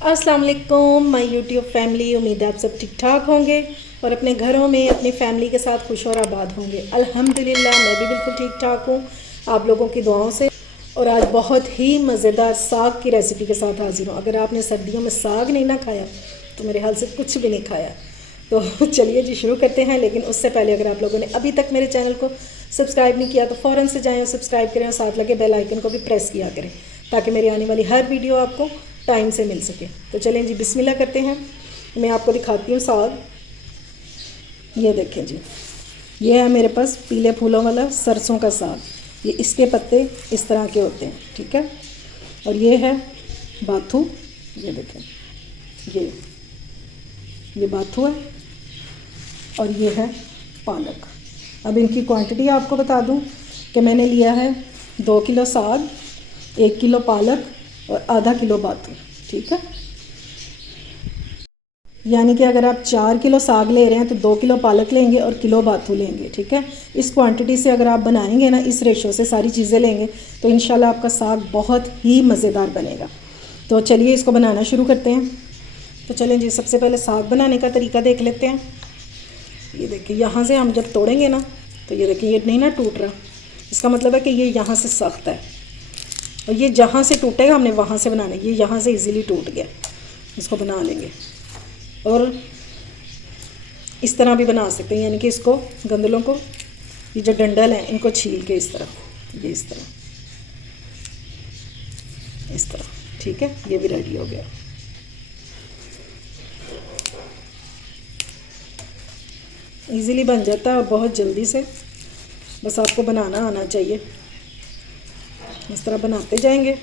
अस्सलाम वालेकुम my YouTube family. उम्मीद है आप सब ठीक ठाक होंगे और अपने घरों में अपनी फैमिली के साथ खुश और आबाद होंगे। अल्हम्दुलिल्लाह मैं भी बिल्कुल ठीक ठाक हूँ आप लोगों की दुआओं से। और आज बहुत ही मज़ेदार साग की रेसिपी के साथ हाजिर हूँ। अगर आपने सर्दियों में साग नहीं ना खाया तो मेरे ख्याल से कुछ भी नहीं खाया। तो चलिए जी शुरू करते हैं। लेकिन उससे पहले अगर आप लोगों ने अभी तक मेरे चैनल को सब्सक्राइब नहीं किया तो फ़ौरन से जाएं और सब्सक्राइब करें और साथ लगे बेल आइकन को भी प्रेस किया करें ताकि मेरी आने वाली हर वीडियो आपको टाइम से मिल सके। तो चलें जी बिस्मिल्लाह करते हैं। मैं आपको दिखाती हूँ साग। ये देखें जी, ये है मेरे पास पीले फूलों वाला सरसों का साग। ये इसके पत्ते इस तरह के होते हैं, ठीक है। और ये है बाथू, ये देखें, ये बाथू है। और ये है पालक। अब इनकी क्वांटिटी आपको बता दूं कि मैंने लिया है 2 किलो साग, 1 किलो पालक और आधा किलो बाथू, ठीक है। यानी कि अगर आप 4 किलो साग ले रहे हैं तो 2 किलो पालक लेंगे और किलो बाथू लेंगे, ठीक है। इस क्वांटिटी से अगर आप बनाएंगे ना, इस रेशो से सारी चीज़ें लेंगे तो इंशाल्लाह आपका साग बहुत ही मज़ेदार बनेगा। तो चलिए इसको बनाना शुरू करते हैं। तो चलें जी, सबसे पहले साग बनाने का तरीका देख लेते हैं। ये देखिए, यहाँ से हम जब तोड़ेंगे ना तो ये देखिए, ये नहीं ना टूट रहा, इसका मतलब है कि ये यहाँ से सख्त है। और ये जहाँ से टूटेगा हमने वहाँ से बनाना है। ये यहाँ से इजीली टूट गया, इसको बना लेंगे। और इस तरह भी बना सकते हैं, यानी कि इसको गंदलों को, ये जो डंडल हैं इनको छील के इस तरह, ये इस तरह, ठीक है। ये भी रेडी हो गया। इजीली बन जाता है और बहुत जल्दी से, बस आपको बनाना आना चाहिए। इस तरह बनाते जाएंगे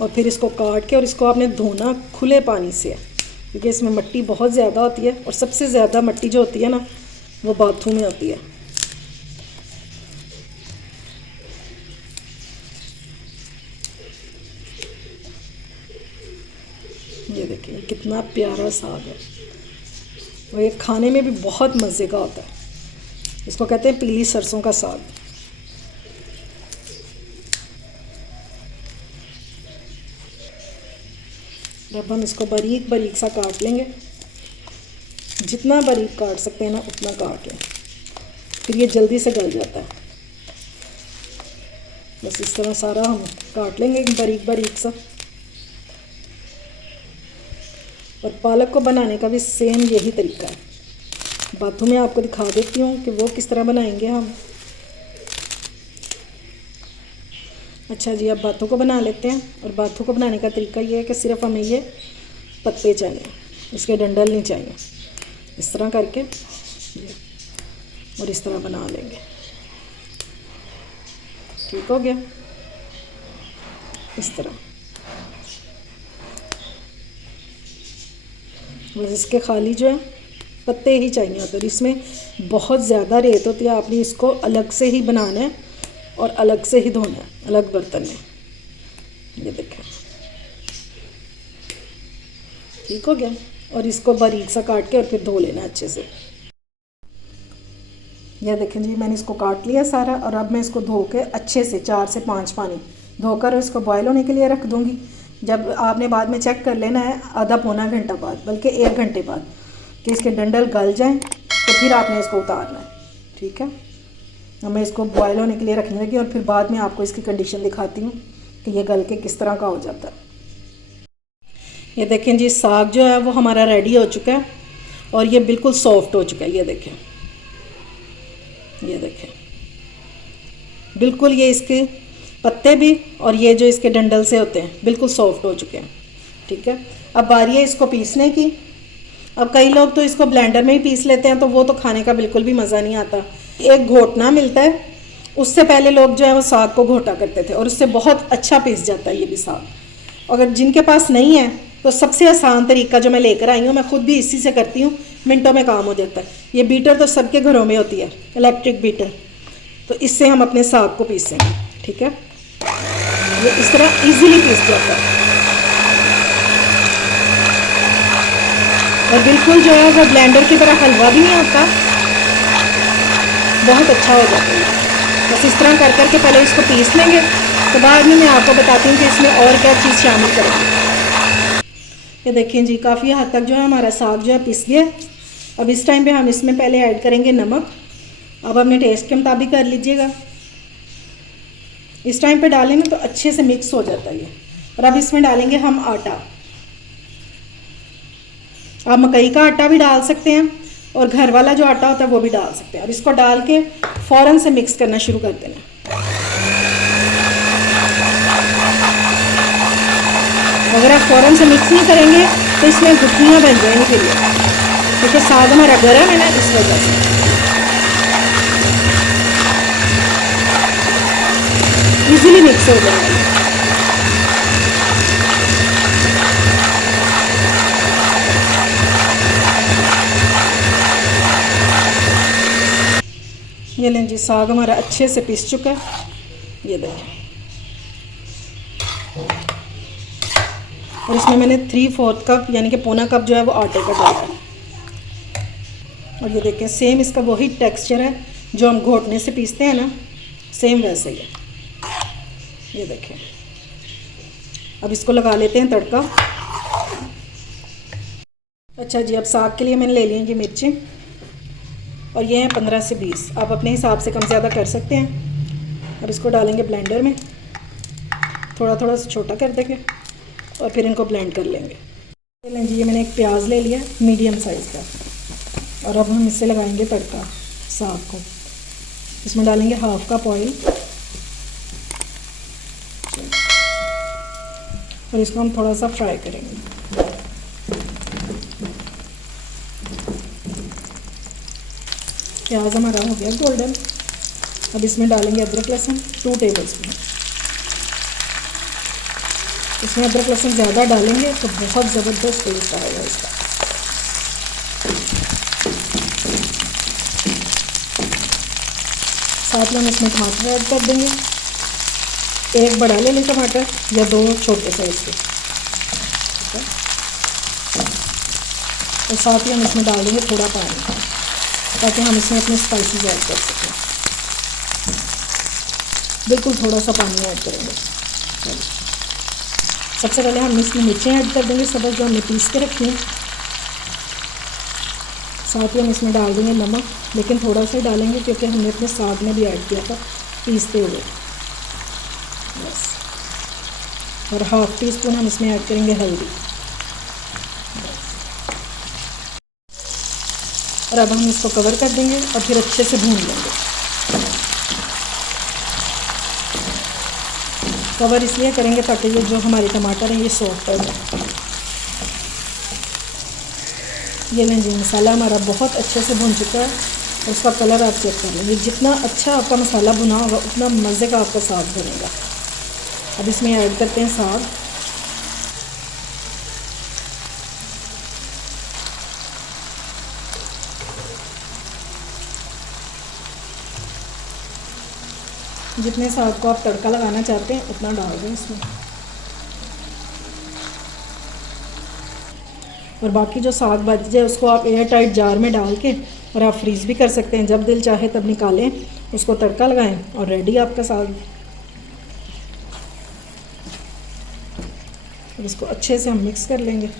और फिर इसको काट के, और इसको आपने धोना खुले पानी से है क्योंकि इसमें मिट्टी बहुत ज़्यादा होती है और सबसे ज़्यादा मिट्टी जो होती है ना वो बाथू में होती है। ये देखिए कितना प्यारा साग है और ये खाने में भी बहुत मज़े का होता है। इसको कहते हैं पीली सरसों का साग। अब हम इसको बारीक बारीक सा काट लेंगे, जितना बारीक काट सकते हैं ना उतना काट लें, फिर ये जल्दी से गल जाता है। बस इस तरह सारा हम काट लेंगे बारीक बारीक सा। और पालक को बनाने का भी सेम यही तरीका है। बाथू में आपको दिखा देती हूँ कि वो किस तरह बनाएंगे हम। अच्छा जी, अब बाथू को बना लेते हैं। और बाथू को बनाने का तरीका ये है कि सिर्फ हमें ये पत्ते चाहिए, इसके डंडल नहीं चाहिए। इस तरह करके और इस तरह बना लेंगे, ठीक हो गया। इस तरह बस इसके खाली जो है पत्ते ही चाहिए होते हैं। इसमें बहुत ज़्यादा रेत होती है, आपने इसको अलग से ही बनाना है और अलग से ही धोना है, अलग बर्तन में। ये देखें, ठीक हो गया। और इसको बारीक सा काट के और फिर धो लेना अच्छे से। यह देखें जी, मैंने इसको काट लिया सारा और अब मैं इसको धो के अच्छे से 4 से 5 पानी धोकर इसको बॉयल होने के लिए रख दूँगी। जब आपने बाद में चेक कर लेना है आधा पौना घंटा बाद, बल्कि 1 घंटे बाद, कि इसके डंडल गल जाएं तो फिर आपने इसको उतारना है, ठीक है। अब मैं इसको बॉयल होने के लिए रखने लगी और फिर बाद में आपको इसकी कंडीशन दिखाती हूँ कि ये गल के किस तरह का हो जाता है। ये देखें जी, साग जो है वो हमारा रेडी हो चुका है और ये बिल्कुल सॉफ्ट हो चुका है। ये देखें, बिल्कुल ये इसके पत्ते भी और ये जो इसके डंडल से होते हैं बिल्कुल सॉफ्ट हो चुके हैं, ठीक है। अब बारी है इसको पीसने की। अब कई लोग तो इसको ब्लेंडर में ही पीस लेते हैं, तो वो तो खाने का बिल्कुल भी मज़ा नहीं आता। एक घोटना मिलता है, उससे पहले लोग जो है वो साग को घोटा करते थे और उससे बहुत अच्छा पीस जाता है ये भी साग। अगर जिनके पास नहीं है तो सबसे आसान तरीका जो मैं लेकर आई हूँ, मैं ख़ुद भी इसी से करती हूँ, मिनटों में काम हो जाता है। ये बीटर तो सबके घरों में होती है, इलेक्ट्रिक बीटर। तो इससे हम अपने साग को पीसेंगे, ठीक है। ये इस तरह ईजीली पीस जाता है और बिल्कुल जो है वो ब्लेंडर की तरह हलवा भी नहीं होता, बहुत अच्छा हो जाता है। बस इस तरह कर करके पहले इसको पीस लेंगे, तो बाद में मैं आपको बताती हूँ कि इसमें और क्या चीज़ शामिल करेंगे। ये देखें जी, काफ़ी हद तक जो है हमारा साग जो है पिस गया। अब इस टाइम पे हम इसमें पहले ऐड करेंगे नमक। अब अपने टेस्ट के मुताबिक कर लीजिएगा। इस टाइम पे डालें ना तो अच्छे से मिक्स हो जाता है ये। और अब इसमें डालेंगे हम आटा। आप मकई का आटा भी डाल सकते हैं और घर वाला जो आटा होता है वो भी डाल सकते हैं। और इसको डाल के फ़ौरन से मिक्स करना शुरू कर देना। अगर आप फ़ौरन से मिक्स नहीं करेंगे तो इसमें गुठलियाँ बन जाएंगी फिर, क्योंकि साग हमारा गर्म है ना, इस वजह से। इजीली मिक्स हो जाएगा। ये लें जी, साग हमारा अच्छे से पिस चुका है। ये देखें। और इसमें मैंने 3/4 कप यानी कि पौना कप जो है वो आटे का डाला है। और ये देखें, सेम इसका वही टेक्सचर है जो हम घोटने से पीसते हैं ना, सेम वैसे ही है। ये देखें। अब इसको लगा लेते हैं तड़का। अच्छा जी, अब साग के लिए मैंने ले ली ये मिर्चें और ये हैं 15 से 20। आप अपने हिसाब से कम ज़्यादा कर सकते हैं। अब इसको डालेंगे ब्लेंडर में, थोड़ा थोड़ा सा छोटा कर देंगे और फिर इनको ब्लेंड कर लेंगे। चलें जी, ये मैंने एक प्याज ले लिया मीडियम साइज़ का। और अब हम इससे लगाएंगे तड़का साग को। इसमें डालेंगे 1/2 कप ऑयल और इसको हम थोड़ा सा फ्राई करेंगे। प्याज हमारा हो गया गोल्डन। अब इसमें डालेंगे अदरक लहसुन 2 टेबलस्पून। इसमें अदरक लहसुन ज़्यादा डालेंगे तो बहुत ज़बरदस्त टेस्ट आएगा इसका। साथ में हम इसमें टमाटर ऐड कर देंगे। एक बड़ा ले लें टमाटर या 2 छोटे साइज़ के। और साथ ही हम इसमें डाल देंगे थोड़ा पानी, ताकि हम इसमें अपने स्पाइसेस ऐड कर सकें। बिल्कुल थोड़ा सा पानी ऐड करेंगे। सबसे पहले हम इसमें मिर्चें ऐड कर देंगे सब्ज़, जो हमने पीस के रखी हैं। साथ ही हम इसमें डाल देंगे नमक, लेकिन थोड़ा सा ही डालेंगे क्योंकि हमने अपने साग में भी ऐड किया था पीसते हुए। बस। और 1/2 टीस्पून हम इसमें ऐड करेंगे हल्दी। और अब हम इसको कवर कर देंगे और फिर अच्छे से भून लेंगे। कवर इसलिए करेंगे ताकि ये जो हमारे टमाटर हैं ये सॉफ्ट हो जाए। ये लें जी, मसाला हमारा बहुत अच्छे से भुन चुका है और उसका कलर आप चेक कर लेंगे। जितना अच्छा आपका मसाला भुना होगा उतना मज़े का आपका साग बनेगा। अब इसमें ऐड करते हैं साग। जितने साग को आप तड़का लगाना चाहते हैं उतना डाल दें इसमें। और बाकी जो साग बच जाए उसको आप एयर टाइट जार में डाल के और आप फ्रीज़ भी कर सकते हैं। जब दिल चाहे तब निकालें, उसको तड़का लगाएं और रेडी आपका साग। और इसको अच्छे से हम मिक्स कर लेंगे।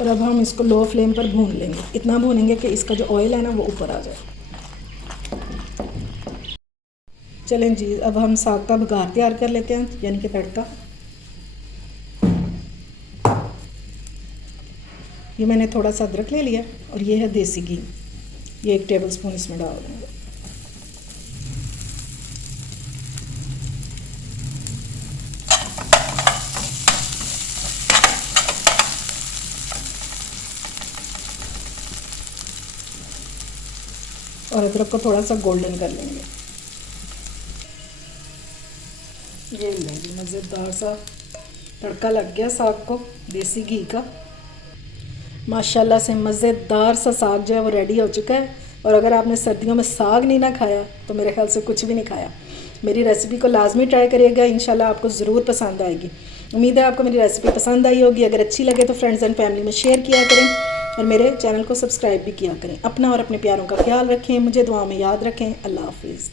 और अब हम इसको लो फ्लेम पर भून लेंगे। इतना भूनेंगे कि इसका जो ऑयल है ना वो ऊपर आ जाए। चलें जी, अब हम साग का बघार तैयार कर लेते हैं, यानी कि तड़का। ये मैंने थोड़ा सा अदरक ले लिया और ये है देसी घी। ये 1 टेबलस्पून इसमें डाल देंगे। और अदरक को थोड़ा सा गोल्डन कर लेंगे। ये लेंगे, मज़ेदार सा तड़का लग गया साग को देसी घी का। माशाल्लाह से मज़ेदार सा साग जो है वो रेडी हो चुका है। और अगर आपने सर्दियों में साग नहीं ना खाया तो मेरे ख्याल से कुछ भी नहीं खाया। मेरी रेसिपी को लाजमी ट्राई करिएगा, इंशाल्लाह आपको ज़रूर पसंद आएगी। उम्मीद है आपको मेरी रेसिपी पसंद आई होगी। अगर अच्छी लगे तो फ्रेंड्स एंड फैमिली में शेयर किया करें और मेरे चैनल को सब्सक्राइब भी किया करें। अपना और अपने प्यारों का ख्याल रखें, मुझे दुआ में याद रखें। अल्लाह हाफिज़।